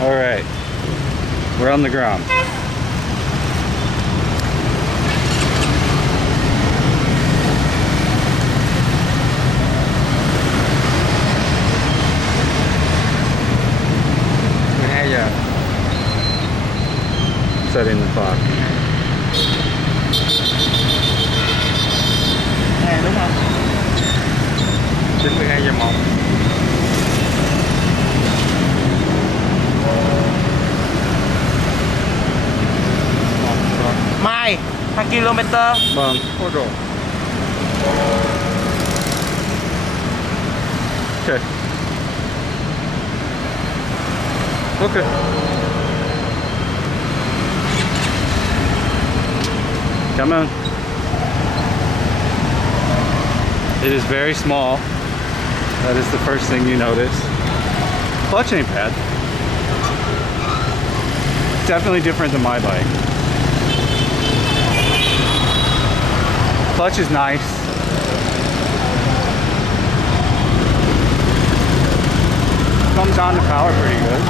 All right, we're on the Grom. Setting the clock. Đúng không? 92 giờ 1. Mai 2 km. Vâng. Ôi rồi. Ok. Ok. Come on. It is very small. That is the first thing you notice. Clutch ain't bad. Definitely different than my bike. Clutch is nice. Comes on to power pretty good.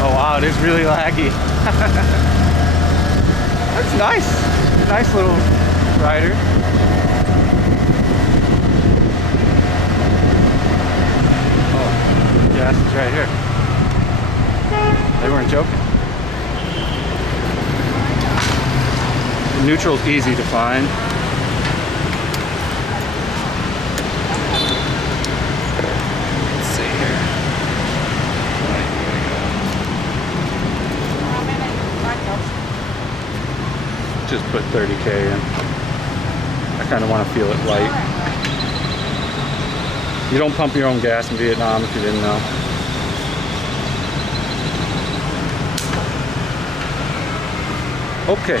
Oh wow, it is really laggy. That's nice. Nice little rider. Oh, gas is right here. They weren't joking. The neutral's easy to find. Let's see here. Just put 30K in. I kind of want to feel it light. You don't pump your own gas in Vietnam if you didn't know. Okay.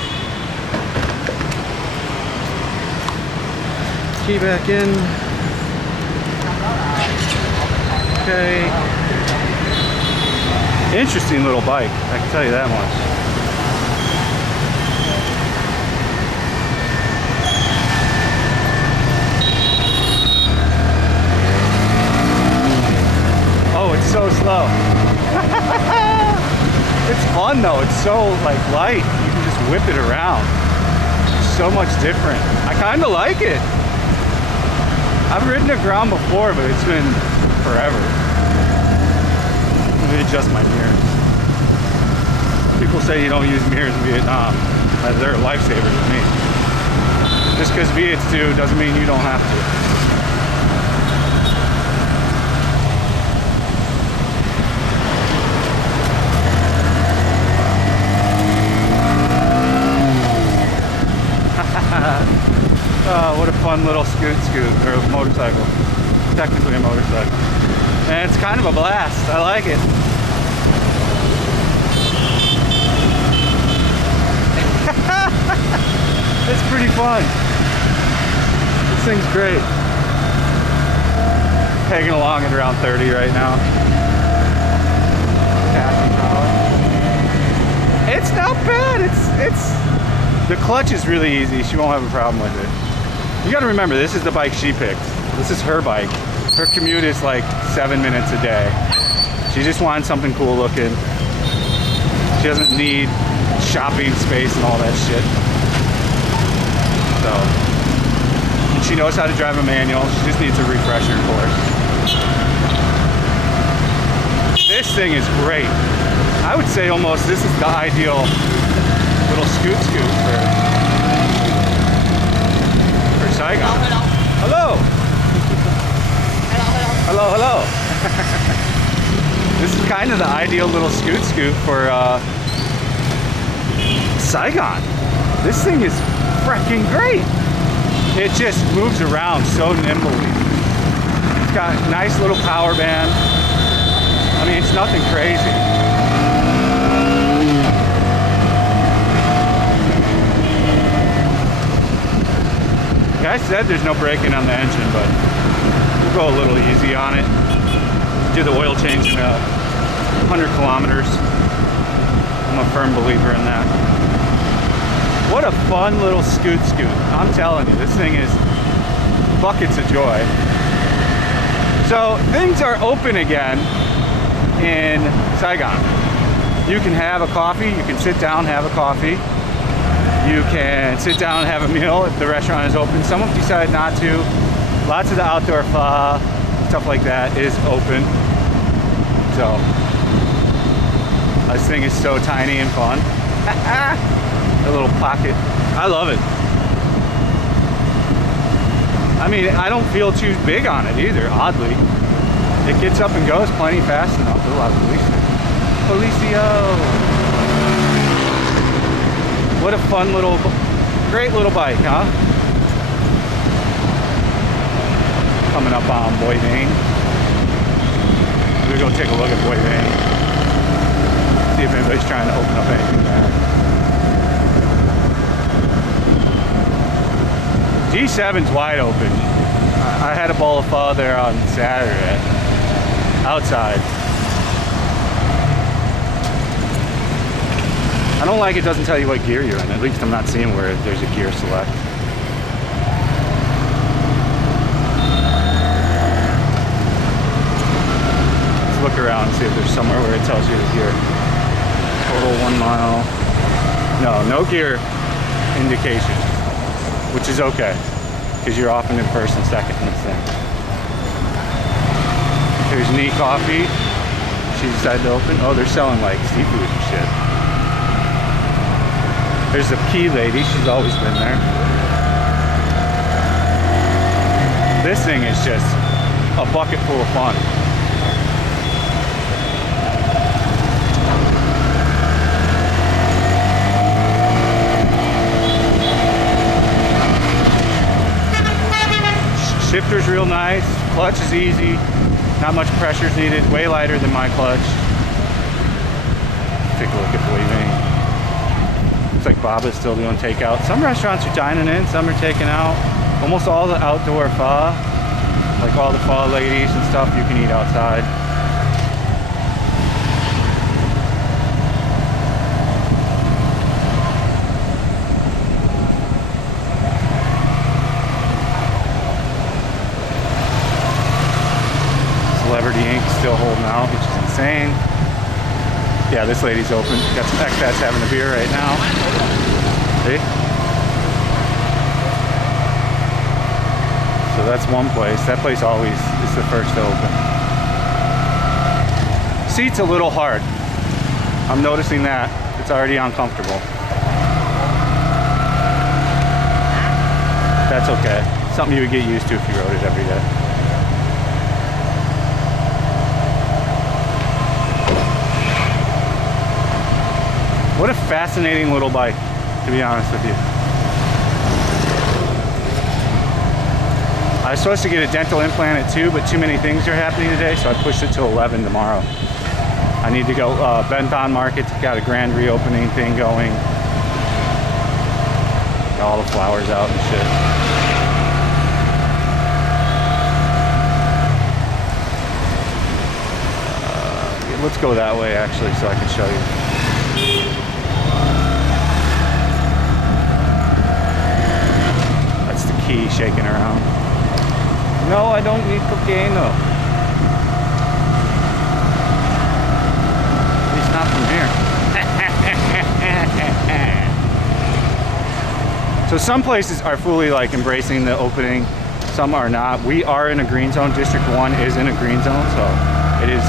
Key back in. Okay. Interesting little bike, I can tell you that much. It's so slow. It's fun though. It's so like light. You can just whip it around. It's so much different. I kind of like it. I've ridden a Grom before, but it's been forever. Let me adjust my mirrors. People say you don't use mirrors in Vietnam. They're lifesavers to me. Just because Viets do doesn't mean you don't have to. Oh, what a fun little scoot, or a motorcycle. Technically a motorcycle. And it's kind of a blast. I like it. It's pretty fun. This thing's great. Pegging along at around 30 right now. Passing power. It's not bad. It's the clutch is really easy. She won't have a problem with it. You gotta remember, this is the bike she picked. This is her bike. Her commute is like 7 minutes a day. She just wants something cool looking. She doesn't need shopping space and all that shit. So, and she knows how to drive a manual. She just needs a refresher course. This thing is great. I would say almost this is the ideal little scoot for Saigon. Hello. Hello. This is kind of the ideal little scoot for Saigon. This thing is freaking great. It just moves around so nimbly. It's got a nice little power band. I mean, it's nothing crazy. Like I said, there's no braking on the engine, but we'll go a little easy on it. Do the oil change in 100 kilometers. I'm a firm believer in that. What a fun little scoot. I'm telling you, this thing is buckets of joy. So things are open again. in Saigon. You can have a coffee, you can sit down, have a coffee. You can sit down and have a meal if the restaurant is open. Some have decided not to. Lots of the outdoor pho, stuff like that is open. So, this thing is so tiny and fun. A little pocket. I love it. I mean, I don't feel too big on it either, oddly. It gets up and goes plenty fast enough. A lot of Policio. What a fun little, great little bike, huh? Coming up on Vietam. We're gonna go take a look at Vietam. See if anybody's trying to open up anything there. G7's wide open. I had a bowl of pho there on Saturday, outside. I don't like it doesn't tell you what gear you're in. At least I'm not seeing where there's a gear select. Let's look around and see if there's somewhere where it tells you the gear. Total 1 mile. No gear indication, which is okay, because you're often in first and second in this thing. Here's Neat Coffee. She decided to open. Oh, they're selling like seafood and shit. There's the key lady, she's always been there. This thing is just a bucket full of fun. Shifter's real nice, clutch is easy, not much pressure's needed, way lighter than my clutch. Take a look at Vietam. Looks like Bob is still doing takeout. Some restaurants are dining in, some are taking out. Almost all the outdoor pho, like all the pho ladies and stuff, you can eat outside. Celebrity Ink still holding out, which is insane. Yeah, this lady's open. Got some expats having a beer right now. See? So that's one place. That place always is the first to open. Seat's a little hard. I'm noticing that. It's already uncomfortable. That's okay. Something you would get used to if you rode it every day. What a fascinating little bike, to be honest with you. I was supposed to get a dental implant at 2, but too many things are happening today, so I pushed it to 11 tomorrow. I need to go Vietam Market, got a grand reopening thing going. Got all the flowers out and shit. Let's go that way actually so I can show you. That's the key shaking around. No, I don't need cocaine though. At least not from here. So some places are fully like embracing the opening, some are not. We are in a green zone. District 1 is in a green zone, so it is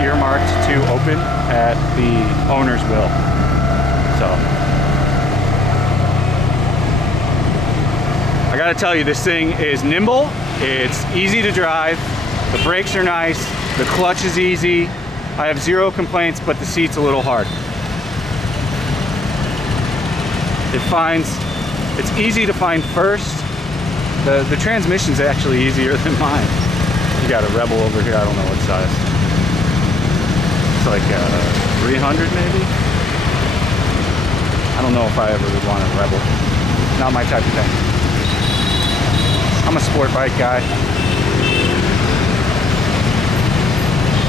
earmarked to open at the owner's will. So I gotta tell you, this thing is nimble, it's easy to drive, the brakes are nice, the clutch is easy. I have zero complaints, but the seat's a little hard. It's easy to find first. The transmission's actually easier than mine. You got a Rebel over here, I don't know what size. It's like 300 maybe? I don't know if I ever would want a Rebel. Not my type of thing. I'm a sport bike guy.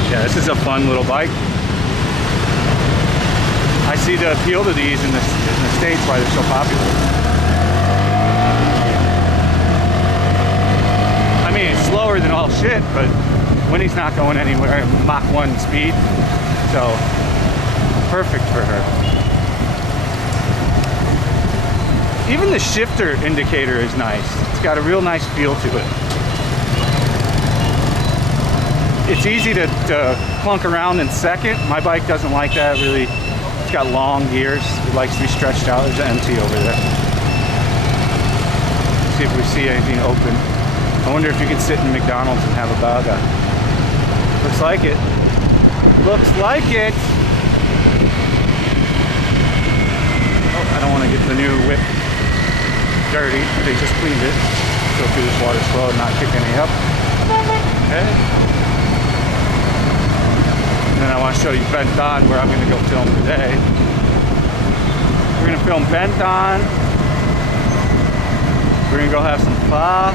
Yeah, this is a fun little bike. I see the appeal to these in the States, why they're so popular. I mean, it's slower than all shit, but when he's not going anywhere, Mach 1 speed, So perfect for her. Even the shifter indicator is nice. It's got a real nice feel to it. It's easy to clunk around in second. My bike doesn't like that really. It's got long gears. It likes to be stretched out. There's an MT over there. See if we see anything open. I wonder if you can sit in McDonald's and have a burger. Looks like it. Looks like it. Oh, I don't want to get the new whip dirty. They just cleaned it. Go through this water slow and not kick any up. Okay. And then I want to show you Vietam, where I'm going to go film today. We're going to film Vietam. We're going to go have some pho.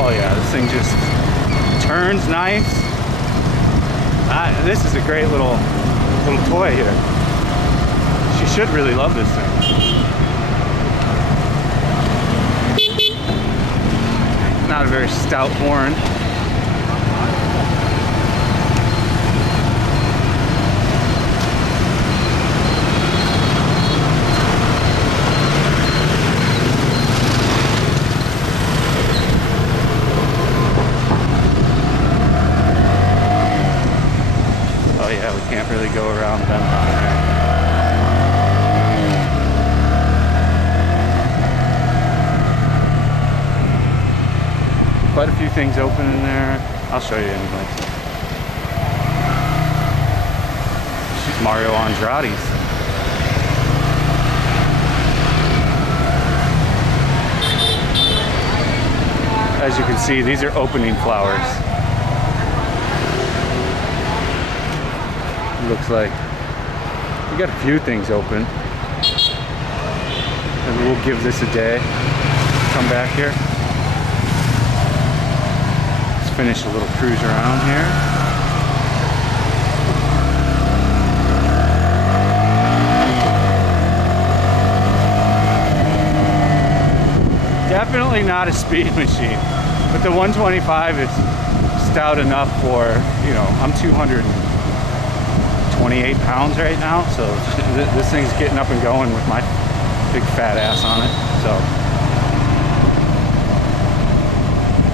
Oh yeah, this thing just turns nice. This is a great little toy here. She should really love this thing. Not a very stout horn. Oh yeah, we can't really go around them on there. Quite a few things open in there. I'll show you anyway. She's Mario Andrade's. As you can see, these are opening flowers. Looks like we got a few things open. And we'll give this a day. Come back here. Finish a little cruise around here. Definitely not a speed machine, but the 125 is stout enough for, you know, I'm 228 pounds right now, so this thing's getting up and going with my big fat ass on it, so.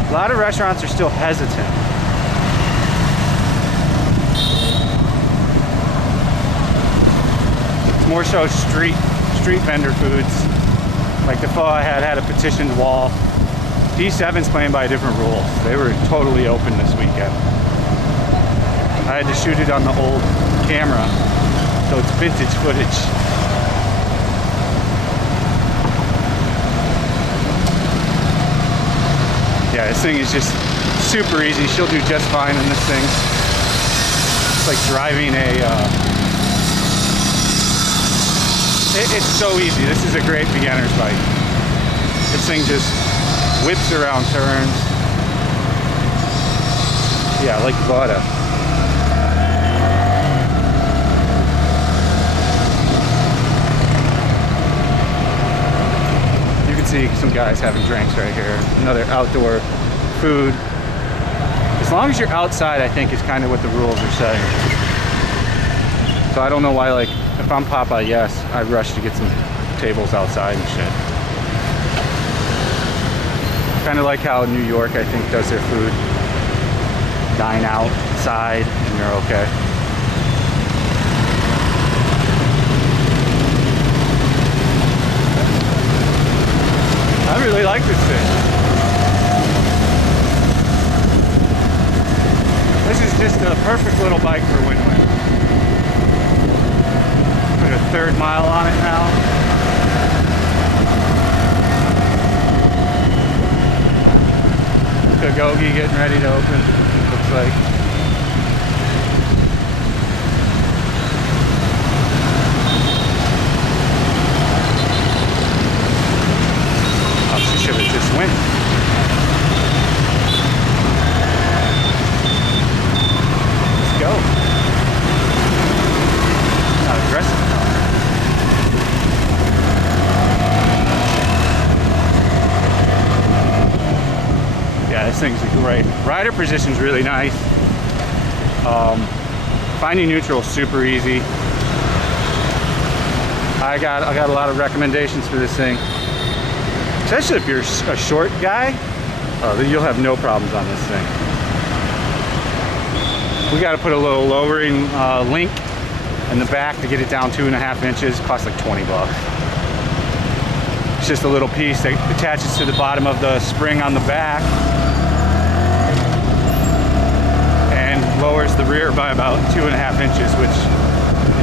A lot of restaurants are still hesitant. It's more so street vendor foods. Like the pho I had a petitioned wall. D7's playing by different rules. They were totally open this weekend. I had to shoot it on the old camera, so it's vintage footage. Yeah, this thing is just super easy. She'll do just fine in this thing. It's like driving it's so easy. This is a great beginner's bike. This thing just whips around turns. Yeah, like Vietam. See some guys having drinks right here. Another outdoor food. As long as you're outside, I think is kind of what the rules are saying. So I don't know why, like, if I'm Papa, yes, I rush to get some tables outside and shit. Kind of like how New York, I think, does their food. Dine outside and you're okay. I really like this thing. This is just a perfect little bike for win-win. Put a third mile on it now. Doge getting ready to open, looks like. She should have just went. Let's go. Not aggressive enough. this thing's great. Rider position's really nice. Finding neutral is super easy. I got a lot of recommendations for this thing. Especially if you're a short guy, you'll have no problems on this thing. We got to put a little lowering link in the back to get it down 2.5 inches. Costs like 20 bucks. It's just a little piece that attaches to the bottom of the spring on the back and lowers the rear by about 2.5 inches, which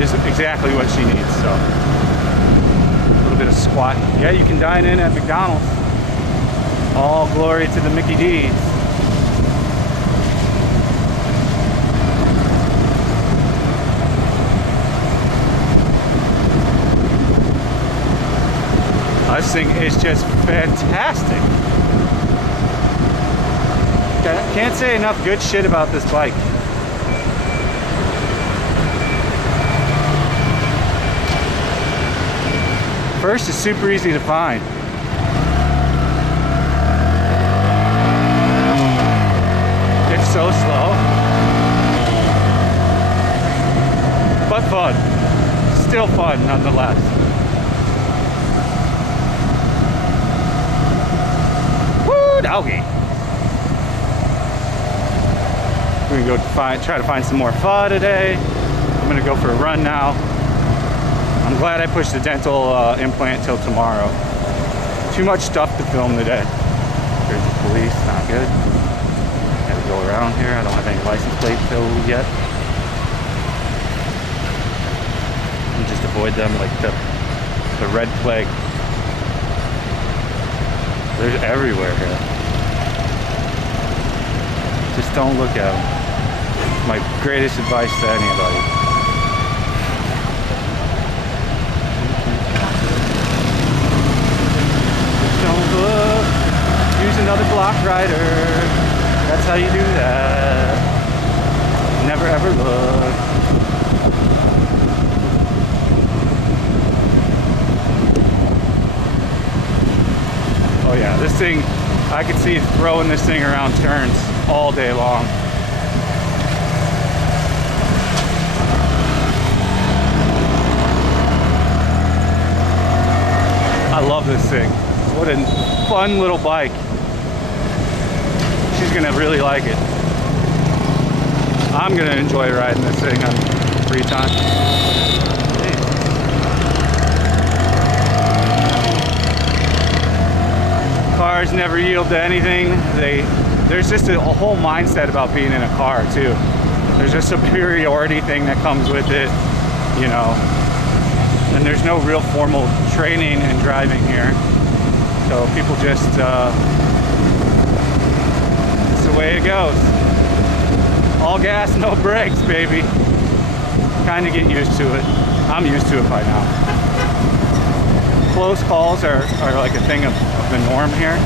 is exactly what she needs. So a little bit of squat. Yeah, you can dine in at McDonald's. All glory to the Mickey D's. This thing is just fantastic. Can't say enough good shit about this bike. First, it's super easy to find. It's so slow, but fun. Still fun nonetheless. Doggy. We're gonna go try to find some more pho today. I'm gonna go for a run now. I'm glad I pushed the dental implant till tomorrow. Too much stuff to film today. There's the police, not good. Gotta go around here. I don't have any license plate filled yet. And just avoid them like the red flag. They're everywhere here. Just don't look at them. My greatest advice to anybody. Don't look. Use another block rider. That's how you do that. Never ever look. Oh yeah, this thing, I could see throwing this thing around turns all day long. I love this thing. What a fun little bike. She's gonna really like it. I'm gonna enjoy riding this thing on free time. Cars never yield to anything. There's just a whole mindset about being in a car too. There's a superiority thing that comes with it, you know. And there's no real formal training and driving here. So people just, it's the way it goes. All gas, no brakes, baby. Kind of get used to it. I'm used to it by now. Close calls are like a thing of the norm here.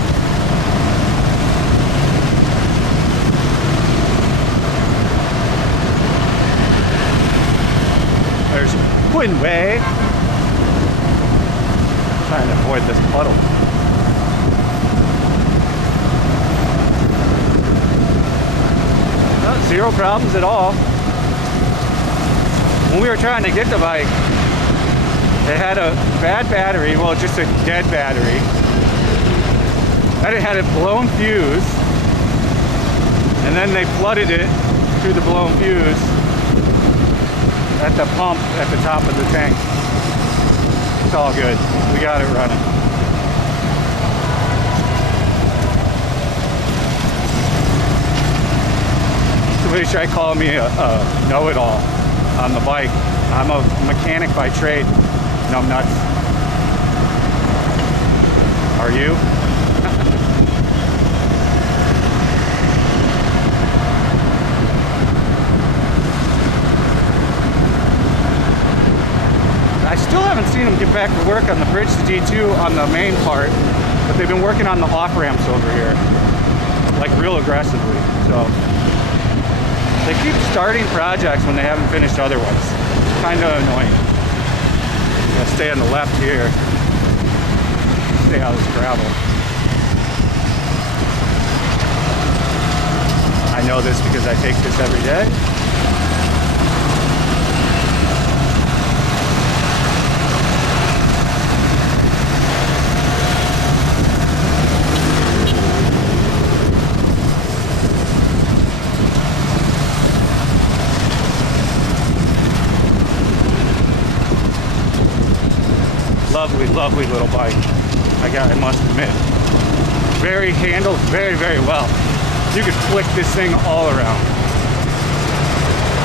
There's Quinway. Trying to avoid this puddle. No, zero problems at all. When we were trying to get the bike, it had a bad battery, well, just a dead battery. And it had a blown fuse. And then they flooded it through the blown fuse at the pump at the top of the tank. It's all good. We got it running. Somebody tried calling me a know-it-all on the bike. I'm a mechanic by trade. Numb nuts. Are you? I still haven't seen them get back to work on the bridge to D2 on the main part, but they've been working on the off ramps over here, like real aggressively. So they keep starting projects when they haven't finished other ones. It's kind of annoying. I'll stay on the left here. Stay out of this gravel. know this because I take this every day. Lovely, lovely little bike. I must admit. Handles very, very well. You could flick this thing all around.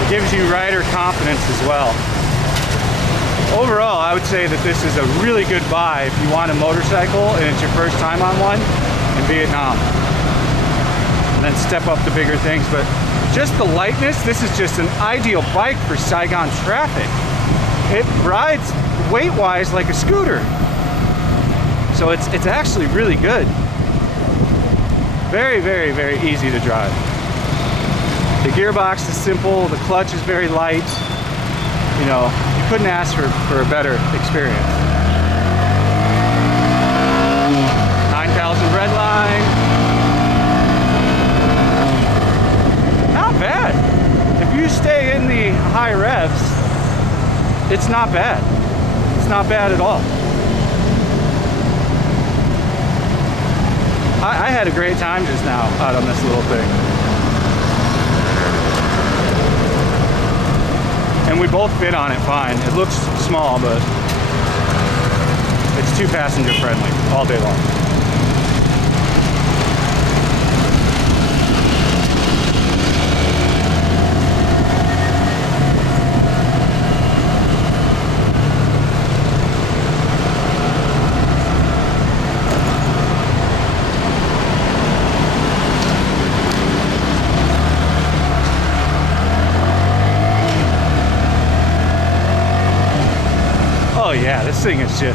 It gives you rider confidence as well. Overall, I would say that this is a really good buy if you want a motorcycle and it's your first time on one in Vietnam. And then step up the bigger things. But just the lightness, this is just an ideal bike for Saigon traffic. It rides weight-wise like a scooter. So it's actually really good. Very, very, very easy to drive. The gearbox is simple, the clutch is very light. You know, you couldn't ask for a better experience. 9,000 red line. Not bad. If you stay in the high revs, it's not bad. It's not bad at all. I had a great time just now out on this little thing. And we both fit on it fine. It looks small, but it's 2-passenger friendly all day long. Oh yeah, this thing is it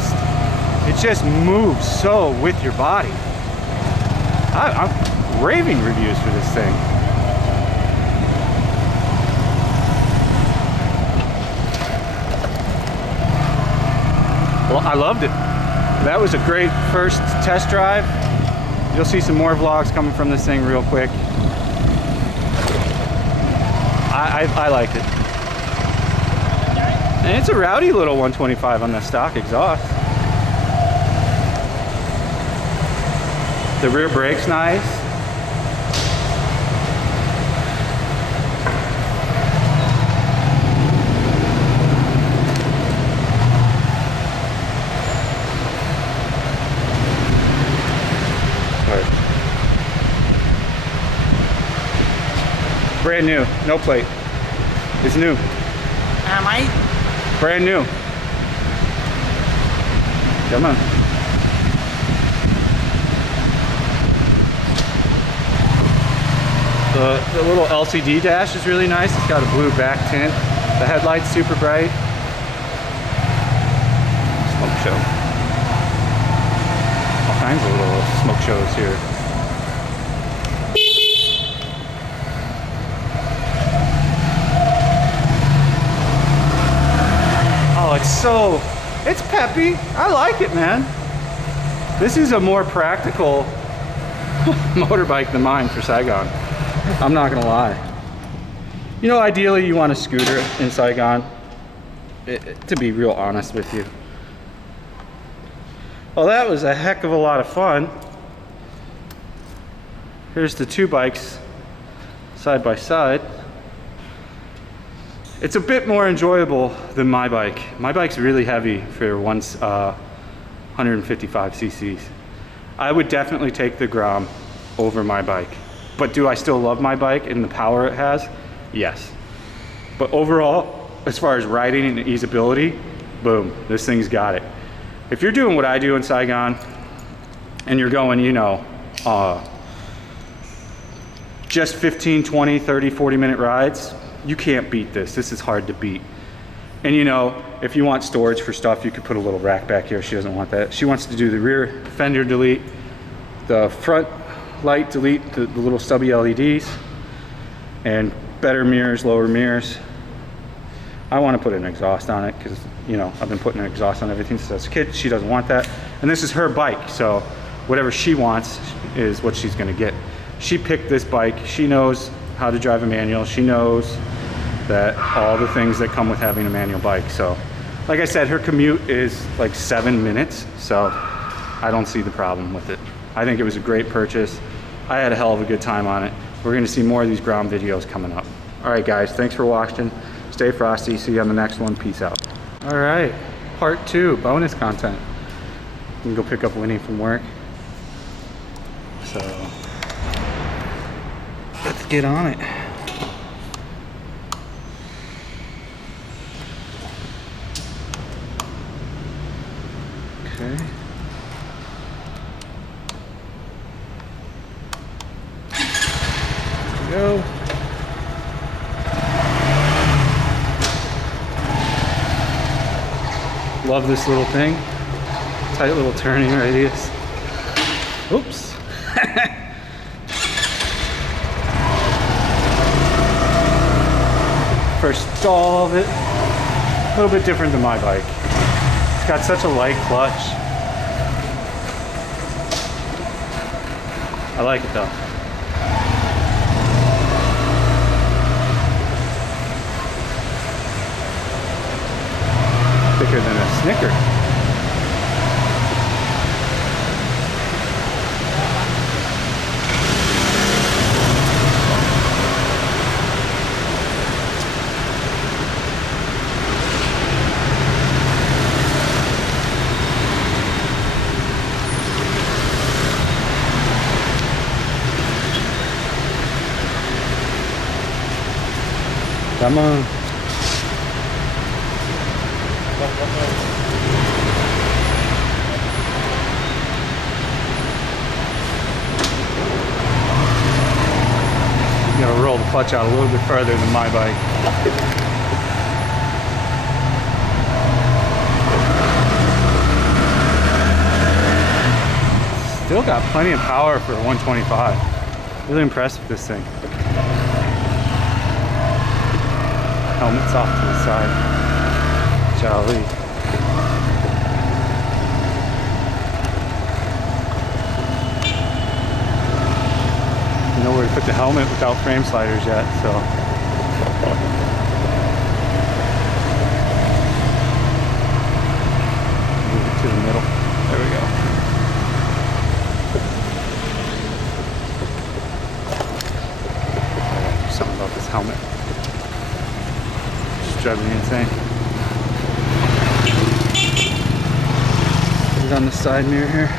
just moves so with your body. I'm raving reviews for this thing. Well, I loved it. That was a great first test drive. You'll see some more vlogs coming from this thing real quick. I liked it. And it's a rowdy little 125 on the stock exhaust. The rear brake's nice. Brand new, no plate. It's new. Máy. Brand new. Come on. The little LCD dash is really nice. It's got a blue back tint. The headlight's super bright. Smoke show. All kinds of little smoke shows here. It's peppy. I like it, man. This is a more practical motorbike than mine for Saigon. I'm not gonna lie. You know, ideally you want a scooter in Saigon, to be real honest with you. Well, that was a heck of a lot of fun. Here's the two bikes side by side. It's a bit more enjoyable than my bike. My bike's really heavy for 155 cc's. I would definitely take the Grom over my bike. But do I still love my bike and the power it has? Yes. But overall, as far as riding and easeability, boom, this thing's got it. If you're doing what I do in Saigon and you're going, you know, just 15, 20, 30, 40 minute rides, you can't beat this. This is hard to beat. And you know, if you want storage for stuff, you could put a little rack back here. She doesn't want that. She wants to do the rear fender delete, the front light delete, the little stubby LEDs, and better mirrors, lower mirrors. I want to put an exhaust on it because, you know, I've been putting an exhaust on everything since I was a kid. She doesn't want that. And this is her bike, so whatever she wants is what she's going to get. She picked this bike. She knows how to drive a manual. She knows that all the things that come with having a manual bike. So like I said, her commute is like 7 minutes, so I don't see the problem with it. I think it was a great purchase. I had a hell of a good time on it. We're gonna see more of these Grom videos coming up. All right guys, thanks for watching. Stay frosty, see you on the next one, peace out. All right, part 2, bonus content. We can go pick up Winnie from work. So, let's get on it. Okay. Here we go. Love this little thing. Tight little turning radius. Oops. First stall of it. A little bit different than my bike. It's got such a light clutch. I like it though. Thicker than a Snicker. Come on. You gotta roll the clutch out a little bit further than my bike. Still got plenty of power for a 125. Really impressed with this thing. Helmet's off to the side. Jolly. Know where to put the helmet without frame sliders yet, so. Move it to the middle. There we go. Something about this helmet. Driving me insane. Put it on the side mirror here.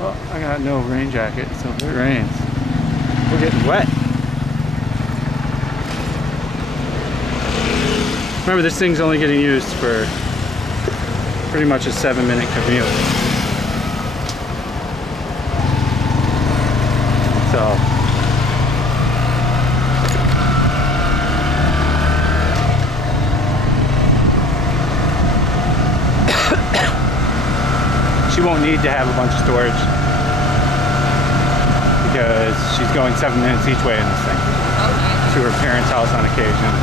Well, I got no rain jacket, so if it rains, we're getting wet. Remember, this thing's only getting used for pretty much a 7-minute commute. So. She won't need to have a bunch of storage because she's going 7 minutes each way in this thing. Okay. To her parents' house on occasion.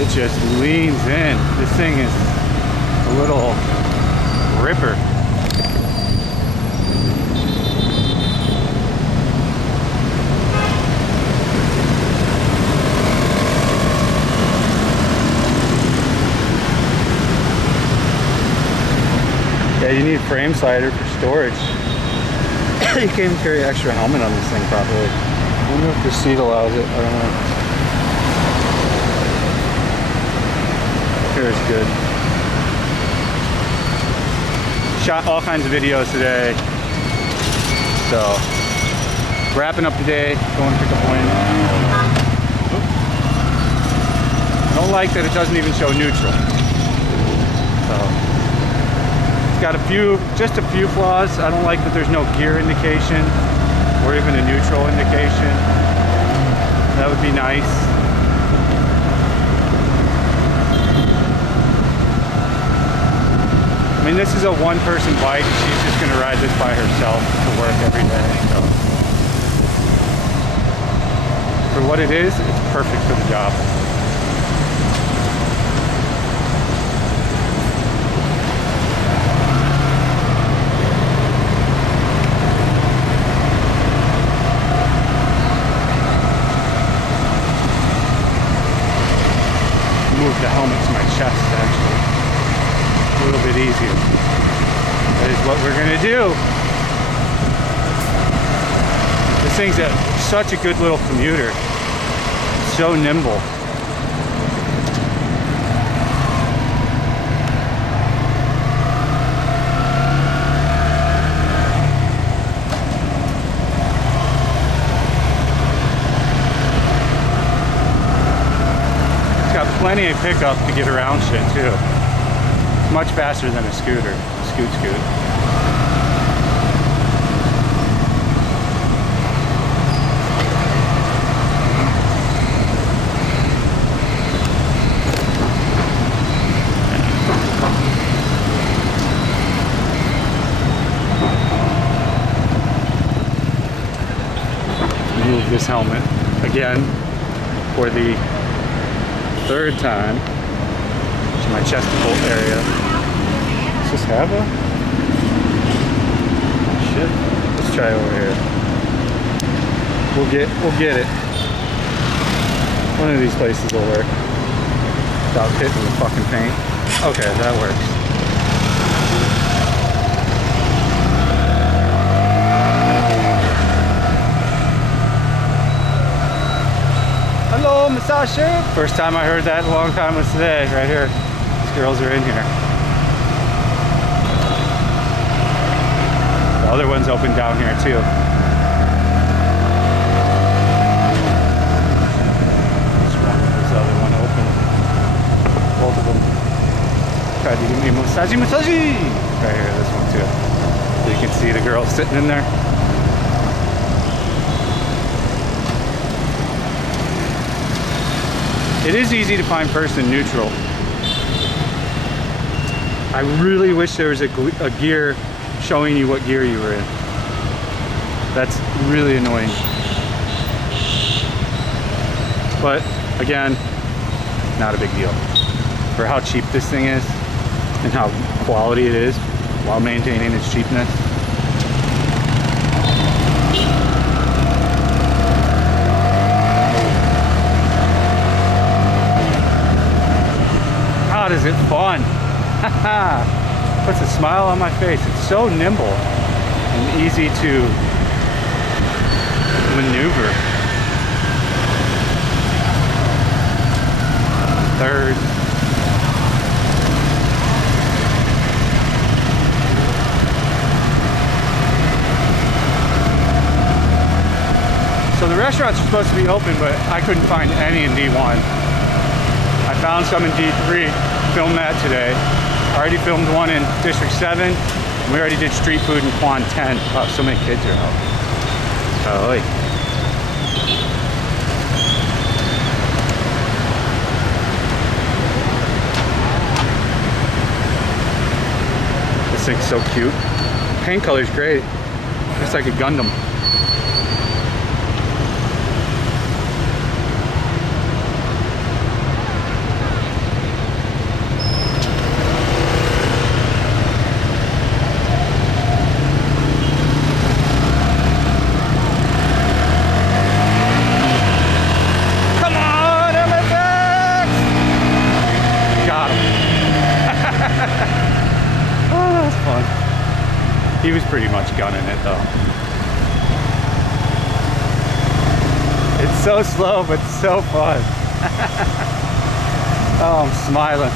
It just leans in. This thing is a little ripper. Yeah, you need frame slider for storage. You can't even carry extra helmet on this thing properly. I wonder if the seat allows it. I don't know. Here is good. Shot all kinds of videos today. So, wrapping up the day, going to pick up Wayne. I don't like that it doesn't even show neutral. So, it's got just a few flaws. I don't like that there's no gear indication or even a neutral indication. That would be nice. I mean, this is a one-person bike. She's just gonna ride this by herself to work every day. So, for what it is, it's perfect for the job. Move the helmet to my chest, actually. A little bit easier. That is what we're gonna do. This thing's such a good little commuter. So nimble. Plenty of pickup to get around shit too. It's much faster than a scooter. Scoot. Move this helmet again for the third time to my chest bolt area. Does this have a shit? Let's try over here. We'll get it. One of these places will work without hitting the fucking paint. Okay, that works. Hello, massage SHIB. First time I heard that in a long time was today, right here. These girls are in here. The other one's open down here too. This other one open. Both of them. Tried to give me massage. Right here, this one too. So you can see the girl sitting in there. It is easy to find person neutral. I really wish there was a gear showing you what gear you were in. That's really annoying. But again, not a big deal. For how cheap this thing is and how quality it is while maintaining its cheapness. Is it fun? Puts a smile on my face. It's so nimble and easy to maneuver. Third. So the restaurants are supposed to be open, but I couldn't find any in D1. I found some in D3. Filmed that today. Already filmed one in District 7. We already did street food in Quan 10. Oh, so many kids are out. Oh, this thing's so cute. Paint color's great. It's like a Gundam. He was pretty much gunning it though. It's so slow, but so fun. Oh, I'm smiling.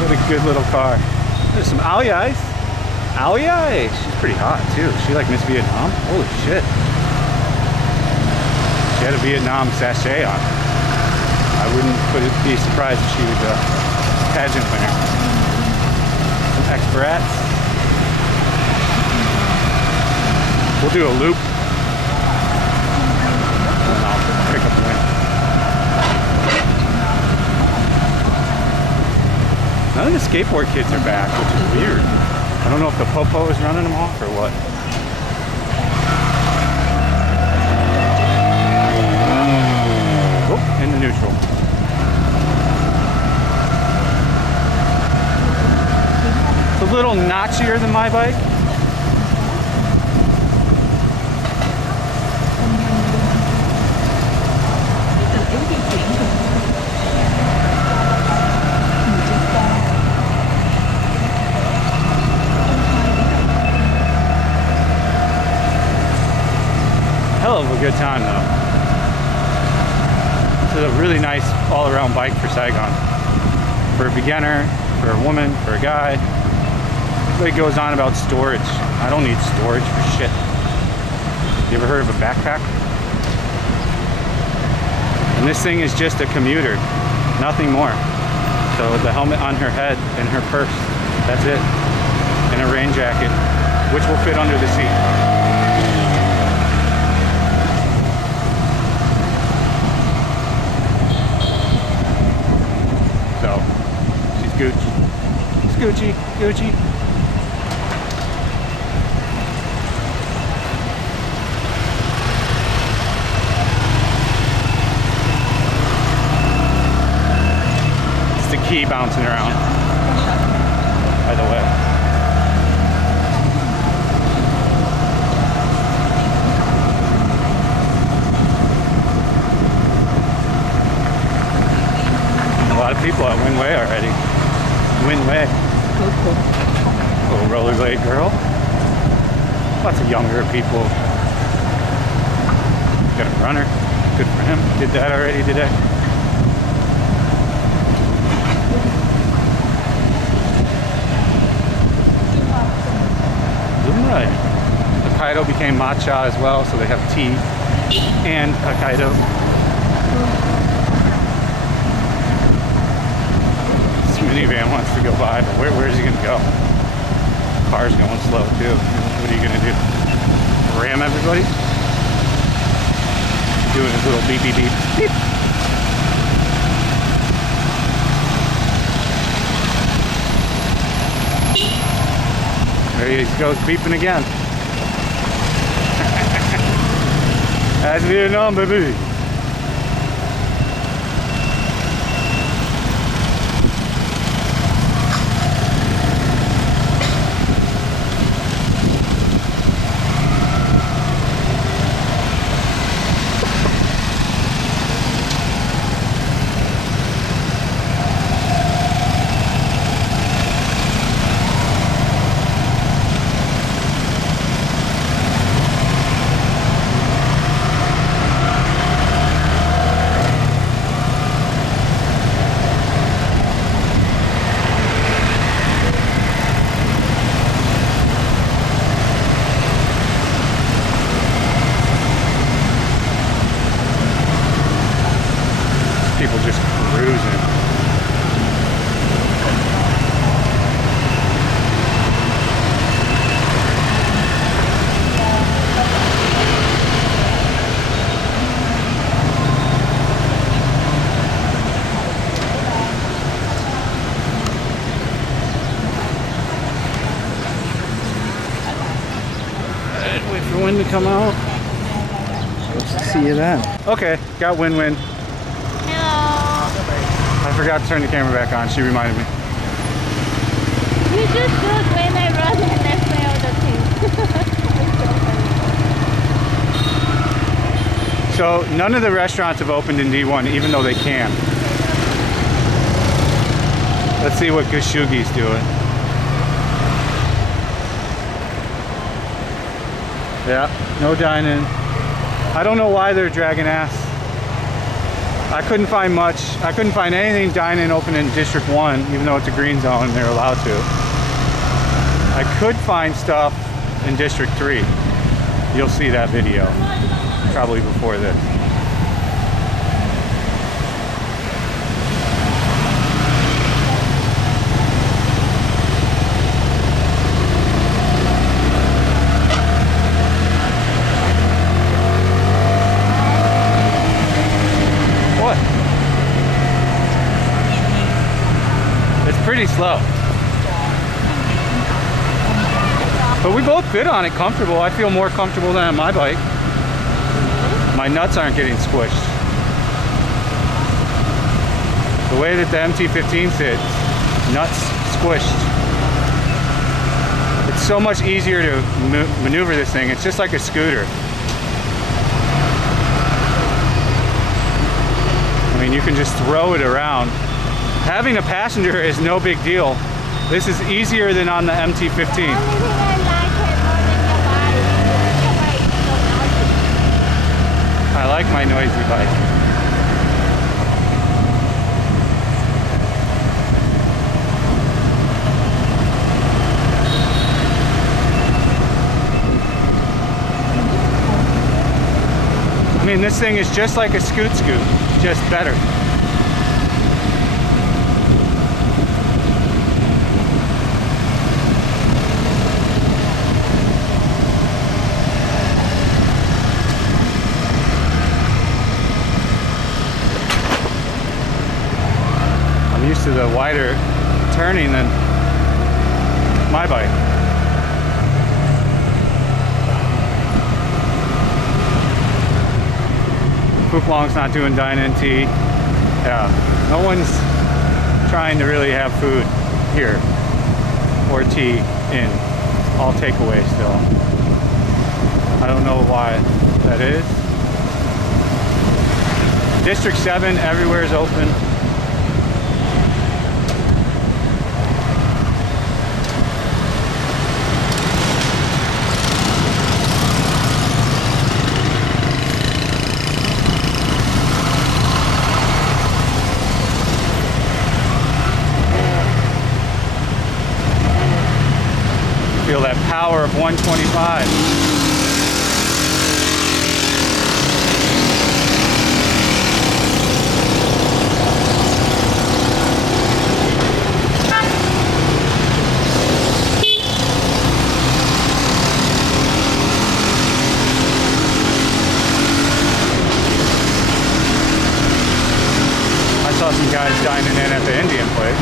What a good little car. There's some Aoyais. Aoyai. She's pretty hot too. She like Miss Vietnam. Holy shit. She had a Vietnam sachet on. I wouldn't be surprised if she was a pageant winner. Some experts. We'll do a loop. And then I'll pick up the wing. None of the skateboard kids are back, which is weird. I don't know if the popo is running them off or what. Oh, into neutral. It's a little notchier than my bike. Hell of a good time though. It's a really nice all-around bike for Saigon. For a beginner, for a woman, for a guy. Everybody goes on about storage. I don't need storage for shit. You ever heard of a backpack? And this thing is just a commuter, nothing more. So the helmet on her head and her purse, that's it. And a rain jacket, which will fit under the seat. So, she's Gucci. It's Gucci, Gucci. It's the key bouncing around, by the way. A lot of people at Winway already. Winway. Little rollerblade girl. Lots of younger people. Got a runner. Good for him. Did that already today. Right. Hokkaido became matcha as well, so they have tea and Hokkaido. Minivan wants to go by, but where's he gonna go? Car's going slow too. What are you gonna do? Ram everybody? Doing his little beep beep beep beep. There he goes beeping again. That's Vietnam, baby. People just cruising. Wait for wind to come out. See you then. Okay, got win-win. I forgot to turn the camera back on. She reminded me. You just do it when I run and I play all the things. So none of the restaurants have opened in D1, even though they can. Let's see what Gushugi's doing. Yeah, no dining. I don't know why they're dragging ass. I couldn't find much. I couldn't find anything dine-in open in District 1, even though it's a green zone and they're allowed to. I could find stuff in District 3. You'll see that video, probably before this. Pretty slow. slow. But we both fit on it comfortable. I feel more comfortable than on my bike. My nuts aren't getting squished. The way that the MT-15 sits, nuts squished. It's so much easier to maneuver this thing. It's just like a scooter. I mean, you can just throw it around. Having a passenger is no big deal. This is easier than on the MT-15. The only thing I like it more than your bike is your bike is so noisy. I like my noisy bike. I mean, this thing is just like a scoot, just better. I'm used to the wider turning than my bike. Long's not doing dine-in tea. Yeah, no one's trying to really have food here or tea in. All takeaway still. I don't know why that is. District 7, everywhere is open. Feel that power of 125. I saw some guys dining in at the Indian place.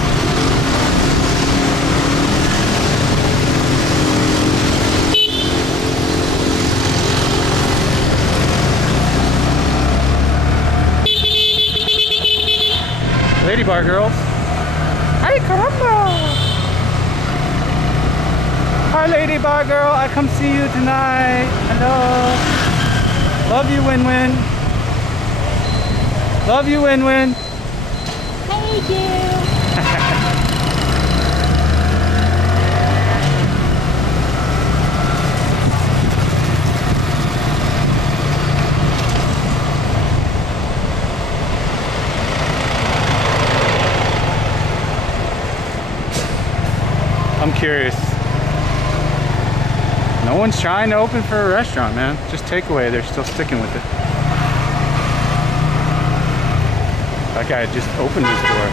Lady bar girls. Hi, caramba! Hi, lady bar girl. I come see you tonight. Hello. Love you, Win-Win. Love you, Win-Win. Thank you. I'm curious. No one's trying to open for a restaurant, man. Just takeaway. They're still sticking with it. That guy just opened his door.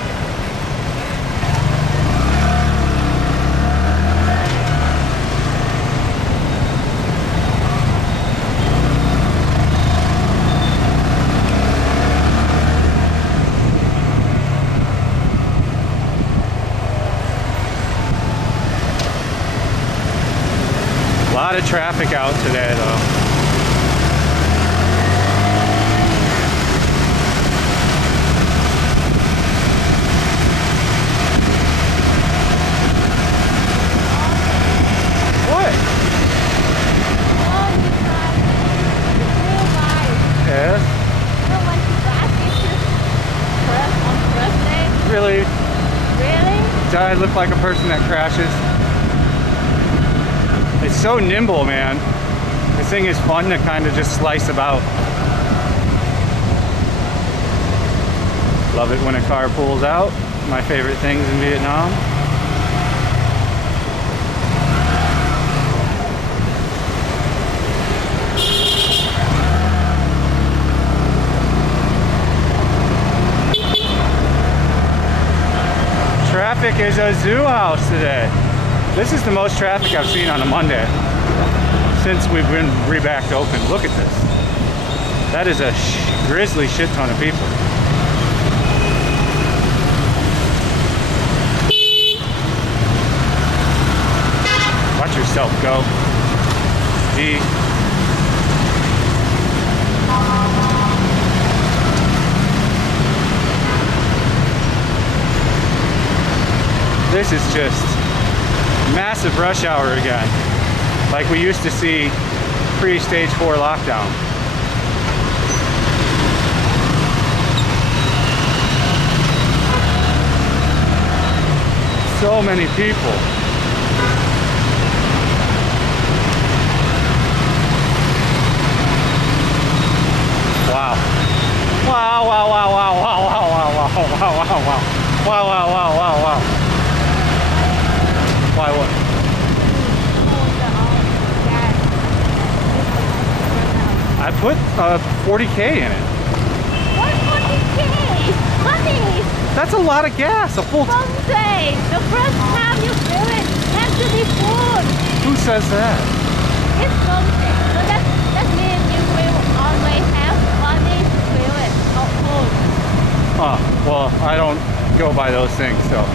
A lot of traffic out today, though. What? Yes? Really? Really? Do I look like a person that crashes? It's so nimble, man. This thing is fun to kind of just slice about. Love it when a car pulls out. My favorite things in Vietnam. Traffic is a zoo house today. This is the most traffic I've seen on a Monday since we've been re-backed open. Look at this. That is a grizzly shit ton of people. Go, go. D. This is just massive rush hour again, like we used to see pre-stage 4 lockdown. So many people. Wow. Wow, wow, wow, wow, wow, wow, wow, wow, wow, wow, wow, wow, wow, wow, wow, wow. Why what? I put 40K in it. What 40K? Money! That's a lot of gas. A full. Something. The first time you fill it has to be full. Who says that? It's something. So that means you will always have money to fill it, not full. Oh, well, I don't go by those things, so.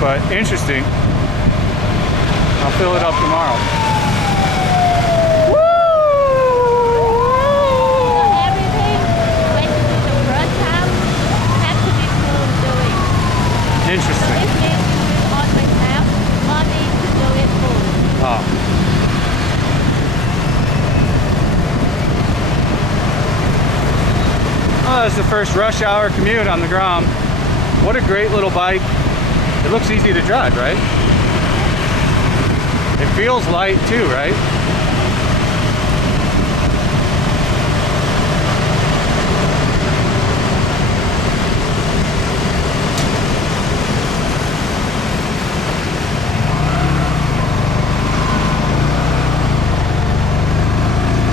But interesting. I'll fill it up tomorrow. So everything when you do the first time has to be full doing. So Interesting. this means you will always have money to do it full. Oh. Oh, that's the first rush hour commute on the Grom. What a great little bike. It looks easy to drive, right? It feels light too, right?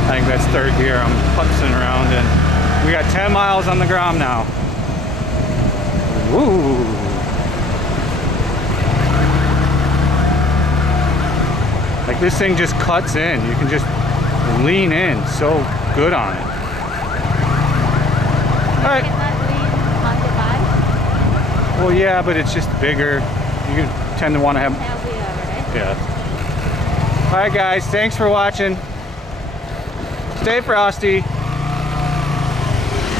I think that's third gear. I'm putzing around and we got 10 miles on the Grom now. Woo! Like this thing just cuts in. You can just lean in so good on it. All right. Cannot lean on the bike. Well, yeah, but it's just bigger. You tend to want to have. Heavier, right? Yeah. All right, guys. Thanks for watching. Stay frosty.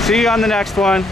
See you on the next one.